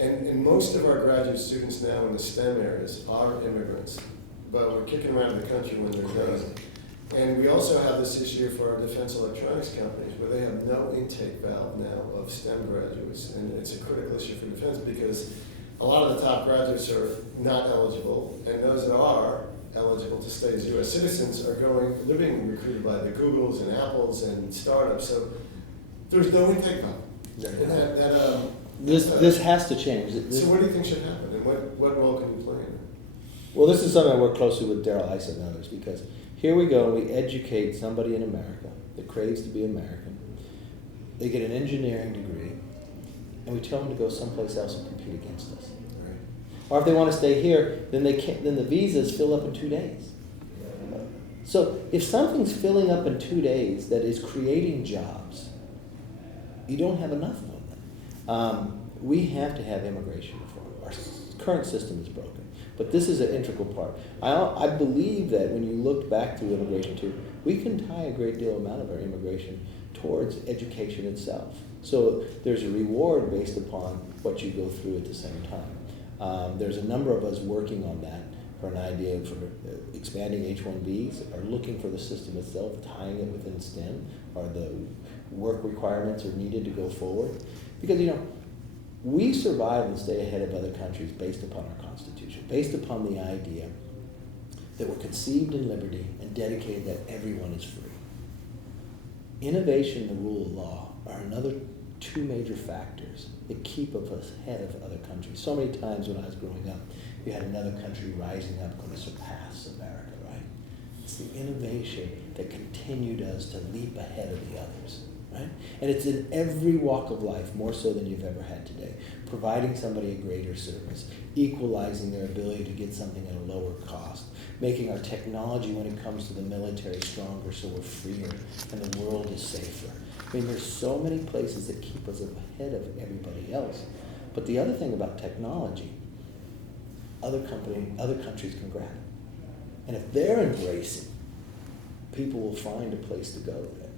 And most of our graduate students now in the STEM areas are immigrants, but we're kicking around the country when they're done. And we also have this issue for our defense electronics companies where they have no intake valve now of STEM graduates. And it's a critical issue for defense because a lot of the top graduates are not eligible, and those that are eligible to stay as U.S. citizens are they're being recruited by the Googles and Apples and startups. So there's no intake valve. And this has to change. So what do you think should happen, and what role can you play in it? Well, this is something I work closely with Daryl Issa and others, because here we go and we educate somebody in America that craves to be American. They get an engineering degree, and we tell them to go someplace else and compete against us. Right. Or if they want to stay here, then then the visas fill up in 2 days. So if something's filling up in 2 days that is creating jobs, you don't have enough of them. We have to have immigration reform. Our current system is broken. But this is an integral part. I believe that when you look back through immigration too, we can tie a great deal amount of our immigration towards education itself. So there's a reward based upon what you go through at the same time. There's a number of us working on that for an idea for expanding H-1Bs, or looking for the system itself, tying it within STEM, or the work requirements are needed to go forward. Because, we survive and stay ahead of other countries based upon our Constitution, based upon the idea that we're conceived in liberty and dedicated that everyone is free. Innovation and the rule of law are another 2 major factors that keep us ahead of other countries. So many times when I was growing up, you had another country rising up going to surpass America, right? It's the innovation that continued us to leap ahead of the others. Right? And it's in every walk of life, more so than you've ever had today. Providing somebody a greater service, equalizing their ability to get something at a lower cost, making our technology when it comes to the military stronger so we're freer and the world is safer. I mean, there's so many places that keep us ahead of everybody else. But the other thing about technology, other countries can grab it. And if they're embracing, people will find a place to go with it.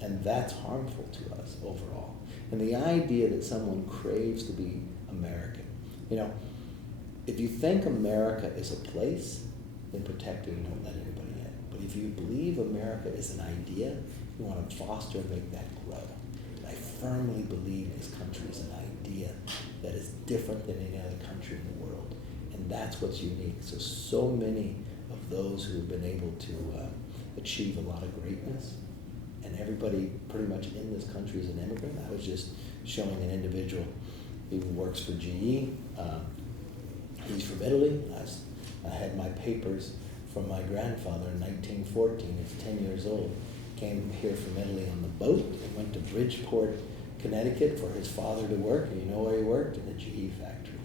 And that's harmful to us overall. And the idea that someone craves to be American. If you think America is a place, then protect it and don't let anybody in. But if you believe America is an idea, you want to foster and make that grow. And I firmly believe this country is an idea that is different than any other country in the world. And that's what's unique. So many of those who have been able to achieve a lot of greatness, and everybody pretty much in this country is an immigrant. I was just showing an individual who works for GE. He's from Italy. I had my papers from my grandfather in 1914. He's 10 years old. Came here from Italy on the boat and went to Bridgeport, Connecticut for his father to work. And you know where he worked? In the GE factory.